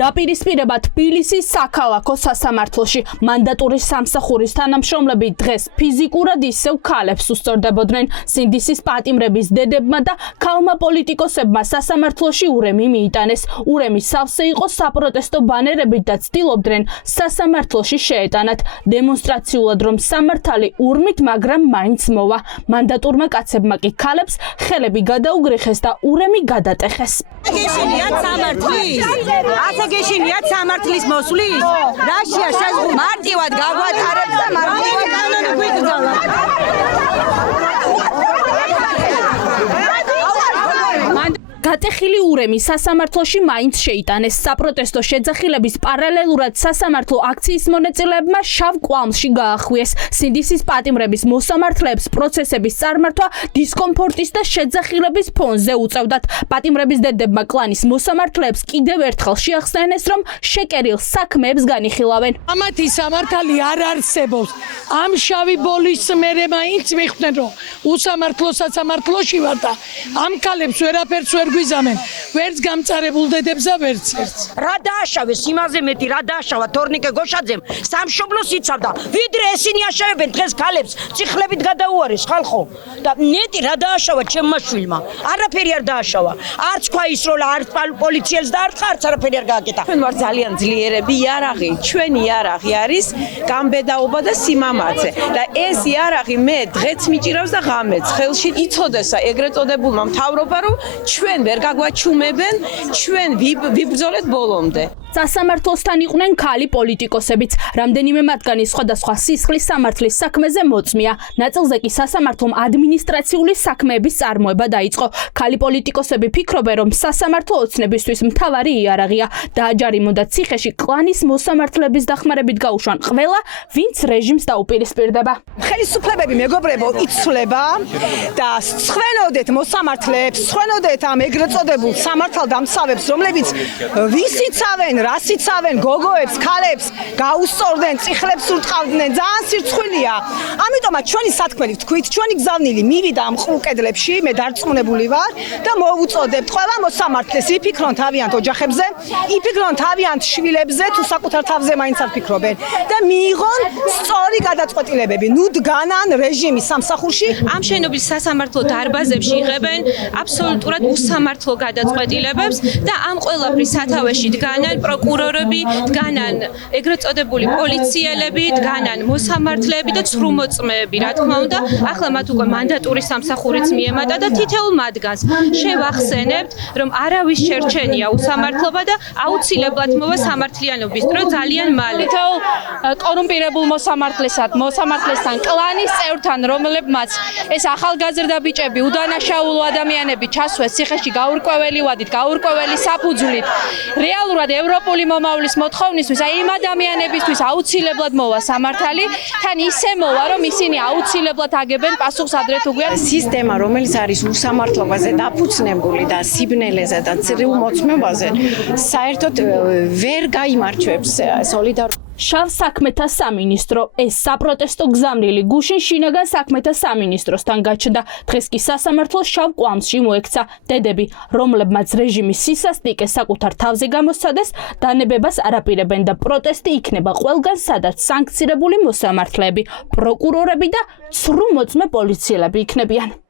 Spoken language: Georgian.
დაპირისპირება თბილისის საქალაქო სასამართლოში მანდატურის სამსახურის თანამშრომლები დღეს ფიზიკურად ისევ ქალებს უსწორდებოდნენ. სინდისის პატიმრების დედებმა და ქალმა პოლიტიკოსებმა სასამართლოში ურემი მიიტანეს. ურემი სავსე იყო საპროტესტო ბანერებით და ცდილობდნენ სასამართლოში შეეტანათ. დემონსტრაციულად რომ სამართალი ურმით, მაგრამ მაინც მოვა. მანდატურმა კაცებმა კი ქალებს ხელები გადაუგრეხეს და ურემი გადატეხეს. გეშინიათ სამართლის მოსვლის? რაშია შეზღუდული? მარტივად გაგვატარებს და მარტივად გვიგზავნა. გატეხილი ურემი სასამართლოში მაინც შეიტანეს. საპროტესტო შეძახილების პარალელურად სასამართლო აქციის მონაწილეებმა შავ კვამლში გაახვიეს. სინდისის პატიმრების მოსამართლეებს პროცესების წარმართვა დისკომფორტის და შეძახილების ფონზე უწევდათ. პატიმრების დედებმა კლანის მოსამართლეებს კიდევ ერთხელ შეახსენეს, რომ შეკერილ საქმეებს განიხილავენ. ამათი სამართალი არ არსებობს. ამ შავი ბოლის მერე მაინც მიხვდნენ, რომ უსამართლო სასამართლოში ვარ და ამ ქალებს ვერაფერს ვერ გვიზამენ, ვერც გამწარებულ დედებს და ვერც ერთს. რა დააშავეს, იმაზე მეტი რა დააშავა თორნიკე გოშაძემ, სამშობლოს იცავდა, ვიდრე ესენი აშავებენ დღეს ქალებს, წიხლებით გადაუარეს ხალხო. და ნეტი რა დააშავა ჩემმა შვილმა. არაფერი არ დააშავა. არც თქვა ის რომ არც პოლიციელს დაარტყა, არც არაფერი არ გააკეთა. ჩვენ ვარ ძალიან ძლიერები იარაღი, ჩვენი იარაღი არის გამბედაობა და სიმამაცე. და ეს იარაღი მე დღეც მიჭირავს და ღამეც. ხელში იცოდესა ეგრეთ წოდებულმა მთავრობა, რომ ჩვენ ვერ გაგვაჩუმებენ, ჩვენ ვიბრძოლეთ ბოლომდე. სასამართლოსთან იყვნენ ქალი პოლიტიკოსებიც. რამდენიმე მათგანი სხვადასხვა სისხლის სამართლის საქმეზე მოწმია. ნაწილზე კი სასამართლომ ადმინისტრაციული საქმეების წარმოება დაიწყო. ქალი პოლიტიკოსები ფიქრობენ, რომ სასამართლო ოცნებისთვის მთავარი იარაღია. დააჯარიმონ და ციხეში კლანის მოსამართლეების დახმარებით გაუშვან ყველა, ვინც რეჟიმს დაუპირისპირდება. ხელისუფლებები მეგობრებო იცვლება და სხვენოდეთ მოსამართლეებს, სხვენოდეთ ამ ეგრეთ წოდებულ სამართალდამცავებს, რომლებიც ვისიცავენ, რასიცავენ, გოგოებს, ქალებს, გაუსწორდნენ, წიხლებს ურტყავდნენ, ძალიან სირცხვილია. ამიტომაც ჩვენი სათქმელი ვთქვით, ჩვენი გზავნილი მივიდა ამ ყუკედლებში, მე დარწმუნებული ვარ და მოვუწოდებთ ყველა მოსამართლეს იფიქრონ თავიანთ ოჯახებზე, იფიქრონ თავიანთ შვილებზე, თუ საკუთარ თავზე მაინც არ ფიქრობენ და მიიღონ სწორი გადაწყვეტილებები. ნუ დგანან რეჟიმის სამსახურში. ამ შენობის სასამართლო დარბაზებში იღებენ აბსოლუტურად უსამართლო გადაწყვეტილებებს და ამ ყველაფრის სათავეში დგანან პროკურორები, დგანან ეგრეთ წოდებული პოლიციელები, დგანან მოსამართლეები და ცრუმოწმეები, რა თქმა უნდა, ახლა მათ უკვე მანდატურის სამსახურიც მიემატა და თითოეულ მათგანს შევახსენებთ, რომ არავის შერჩენია უსამართლობა და აუცილებლად მოვა სამართლიანობის დრო ძალიან მალე. თითოეულ კორუმპირებულ მოსამართლესთან, კლანის წევრთან, რომლებმაც ეს ახალგაზრდა ბიჭები, უდანაშაულო ადამიანები ჩასვეს ციხეში გაურკვეველი ვადით, გაურკვეველი საფუძვლით. რეალურად ევროპული მომავლის მოთხოვნისთვის, აი იმ ადამიანებისთვის აუცილებლად მოვა სამართალი, თან ისე მოვა, რომ ისინი აუცილებლად აგებენ პასუხს ადრე თუ გვიან. სისტემა, რომელიც არის უსამართლობაზე დაფუძნებული და სიბნელეზე და ცრილმოწმებაზე, საერთოდ ვერ გაიმარჯვებს სოლიდარობა. შავ საქმეთა სამინისტრო ეს საპროტესტო გზავნილი გუშინ შინაგან საქმეთა სამინისტროსთან გაჩნდა. დღეს კი სასამართლო შავ კვამლში მოექცა. დედები, რომლებმაც რეჟიმის სისასტიკე საკუთარ თავზე გამოსცადეს, დანებებას არაპირებენ და პროტესტი იქნება ყველგან, სადაც სანქცირებული მოსამართლეები, პროკურორები და ცრუმოწმე პოლიციელები იქნებიან.